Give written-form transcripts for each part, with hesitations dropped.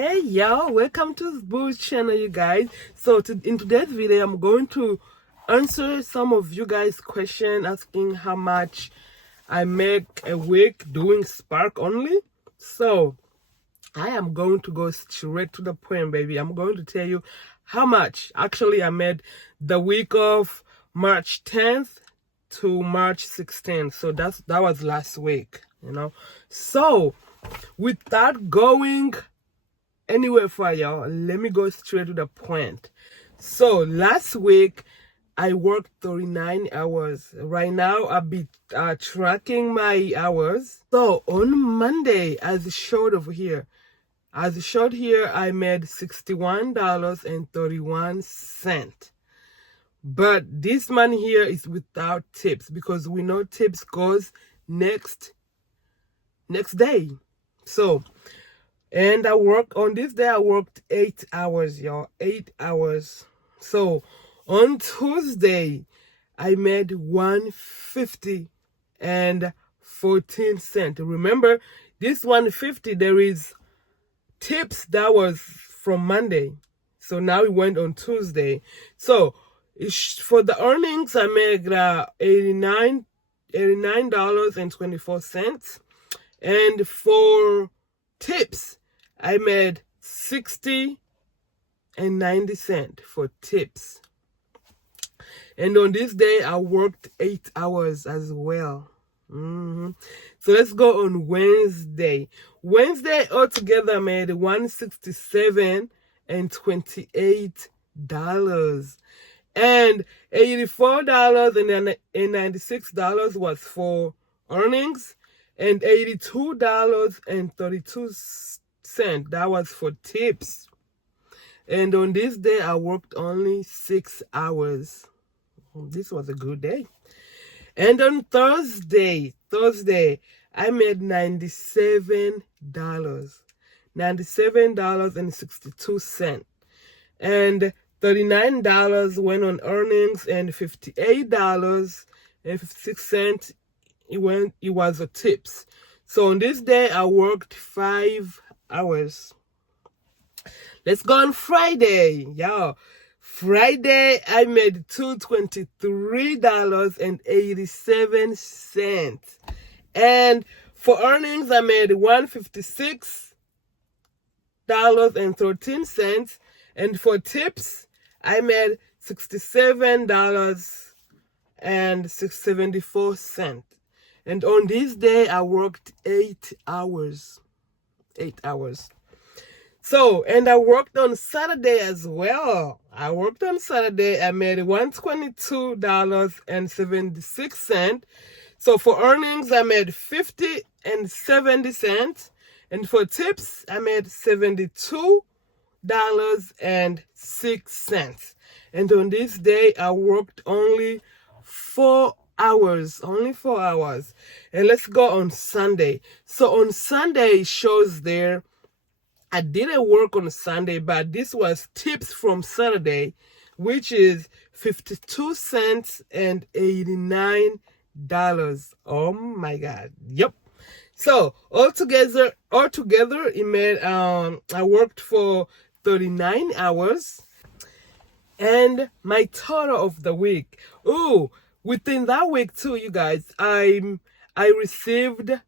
Hey y'all, welcome to Boo's channel, you guys. So in today's video, I'm going to answer some of you guys' questions asking how much I make a week doing Spark only. So I am going to go straight to the point, baby. I'm going to tell you how much actually I made the week of March 10th to March 16th. So that was last week, So without going anywhere for y'all, let me go straight to the point. So last week I worked 39 hours. Right now I'll be tracking my hours. So on Monday, as showed here, I made $61.31. But this money here is without tips because we know tips goes next day. So and on this day, I worked 8 hours, y'all. 8 hours. So on Tuesday, I made $150.14. Remember, this $150, there is tips that was from Monday. So now we went on Tuesday. So for the earnings, I made $89.24. And for tips, I made 60.90 for tips. And on this day, I worked 8 hours as well. So let's go on Wednesday. Wednesday altogether I made $167.28. And $84.96 was for earnings. And $82.32, that was for tips. And on this day, I worked only 6 hours. This was a good day. And on Thursday, I made $97.62. And $39 went on earnings, and $58.56 it was a tips. So on this day I worked 5 hours. Let's go on Friday, y'all. Friday I made $223.87. And for earnings I made $156.13. And for tips I made $67.74. And on this day, I worked 8 hours. 8 hours. So, and I worked on Saturday as well. I worked on Saturday. I made $122.76. So for earnings, I made $50.70. And for tips, I made $72.06. And on this day, I worked only 4 hours, only 4 hours. And let's go on Sunday. So on Sunday, it shows there, I didn't work on Sunday, but this was tips from Saturday, which is 52 cents and $89. Oh my God. Yep. So altogether it made I worked for 39 hours. And my total of the week. Within that week too, you guys, I received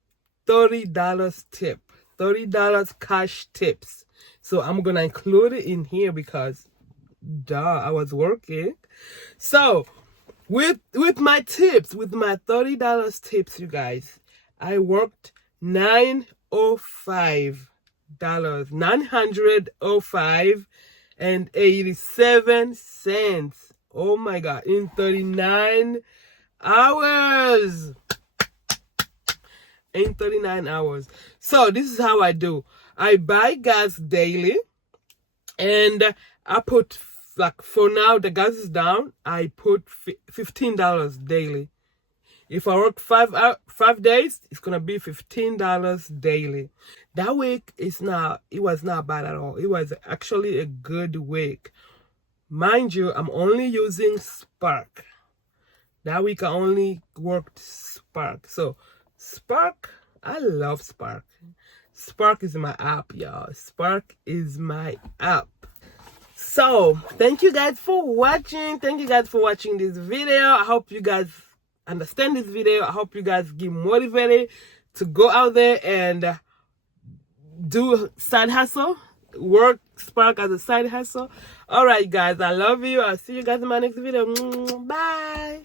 $30 tip, $30 cash tips. So I'm gonna include it in here because, I was working. So with my tips, with my $30 tips, you guys, I worked $905.87. Oh my God, in 39 hours. In 39 hours. So this is how I do. I buy gas daily, and I put, like, for now the gas is down, I put $15 daily. If I work 5 days, it's gonna be $15 daily. That week it was not bad at all. It was actually a good week. Mind you, I'm only using Spark. That week I only worked Spark. So Spark, I love Spark. Spark is my app, y'all. Spark is my app. So thank you guys for watching. Thank you guys for watching this video. I hope you guys understand this video. I hope you guys get motivated to go out there and do side hustle, work Spark as a side hustle. All right, guys, I love you. I'll see you guys in my next video. Bye.